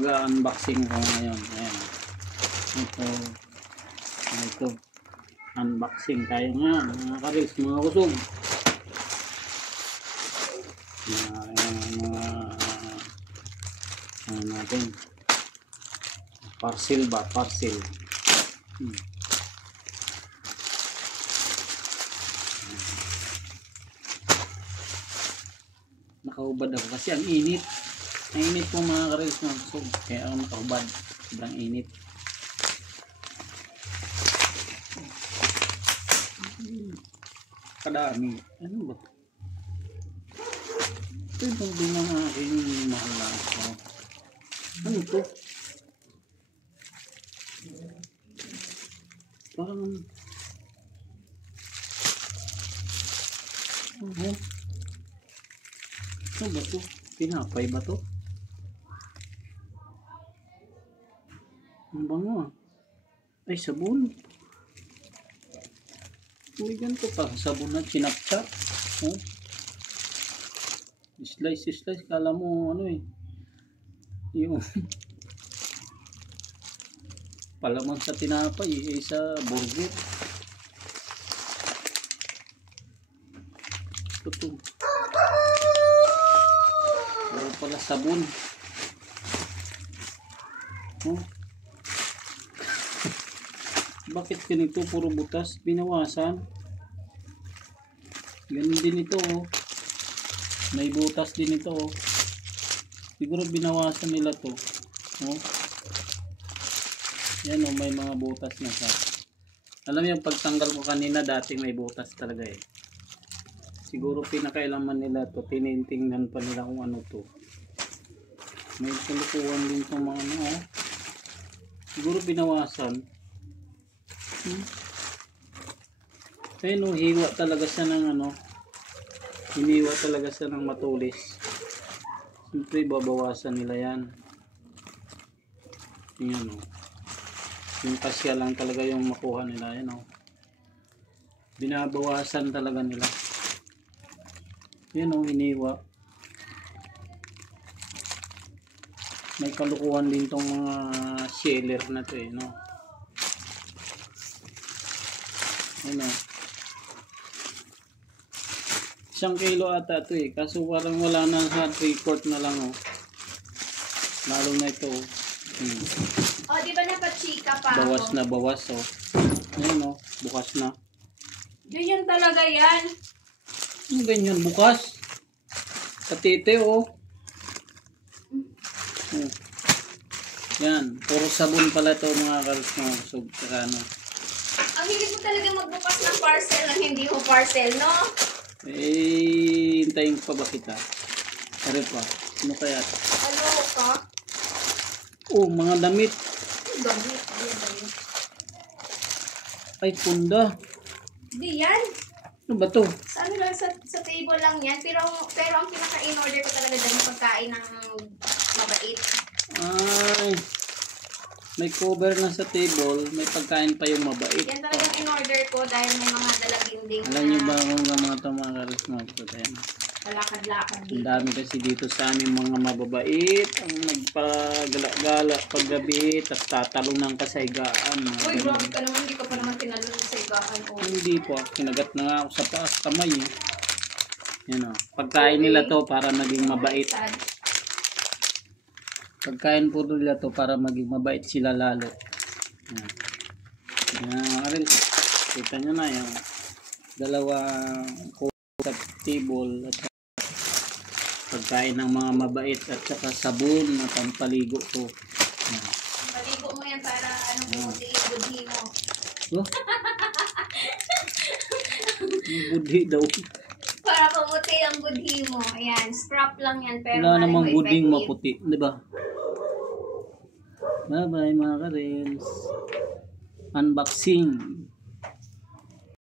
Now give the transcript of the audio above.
Mag-unboxing ko ngayon. Ayan. Ito. Unboxing tayo nga. Mga karis, mga kusog. Ano natin. Parcel ba? Parcel. Nakaubad ako kasi ang init. Ang init po mga karis, mga kusog. Kaya ako nakaubad. Sobrang init. Kadami. Ano ba? Ito din ang aking mahal na ako. Ano to? Parang ano ba to? Pinapay ba to? Ang bango ah. Ay, sabon. May ganito pa. Sabon na chinap-chap. Oh. Slice. Kala mo ano eh. Yung palaman sa tinapay eh. Sa burger. Ito. Pero pala sabon. Oh. Bakit ganito puro butas? Binawasan. Ganun din ito oh. May butas din ito oh. Siguro binawasan nila to. Oh. Yan oh, may mga butas na siya. Alam mo yung pagtanggal ko kanina dati may butas talaga eh. Siguro pinakailaman nila to. Tinitingnan pa nila kung ano to. May kalukuhan din itong mga ano oh. Siguro binawasan. Ayun oh, hiwa talaga siya ng ano. Hiniwa talaga siya ng matulis. Siyempre babawasan nila yan. Yan oh. Yung kasya lang talaga yung makuha nila. Yan oh. Binabawasan talaga nila. Yan oh, hiniwa. May kalukuhan din tong mga seller na to eh, no? Ano? 1 kilo ata ito eh. Kaso parang wala na sa 3/4 na lang oh. Lalo na ito oh. Oh, di ba napachika pa bawas ako? Na bawas oh. Ayan oh. Bukas na. Ganyan talaga yan. Ano ganyan? Bukas? Katite oh. Yan. Puro sabon pala ito mga karos mga kusog. Saka ano. Ang hilig mo talaga magbukas ng parcel ng hindi mo parcel, no? Eh, hintayin pa ba kita? Pare pa. Ano kaya? Ano ka? Oh, mga damit. Damit. Ay, punda. Di yan. Ano ba to? Sa ano lang, sa table lang yan. Pero ang pinaka-in-order ko talaga dyan yung pagkain ng mabait. Ay, may cover na sa table, may pagkain pa yung mabait. Yan talagang in-order ko dahil may mga dalaginding Alam niyo ba kung mga mga karis kalakad-lakad ang dito. dami kasi dito sa amin mga mababait ang nagpagala-gala paggabi tapos tatalon ng kasaygaan. Uy, grabe ka naman, hindi ka pa naman tinalon sa higaan. Oh. Hindi po, kinagat na nga ako sa taas kamay eh. Yan o, pagkain nila to para maging mabait. Pagkain po nila to para maging mabait sila lalo. Yan. Yan, kita nyo na yung dalawang sa table at pagkain ng mga mabait at saka sabon na pampaligo ko. Yan. Paligo mo yan para ano buti yung budhi mo. Oh? Budhi daw. Para pumuti ang budhi mo. Ayan, scrap lang yan. Pero wala namang buding effective. maputi. Diba? Bye bye mga karels. Unboxing.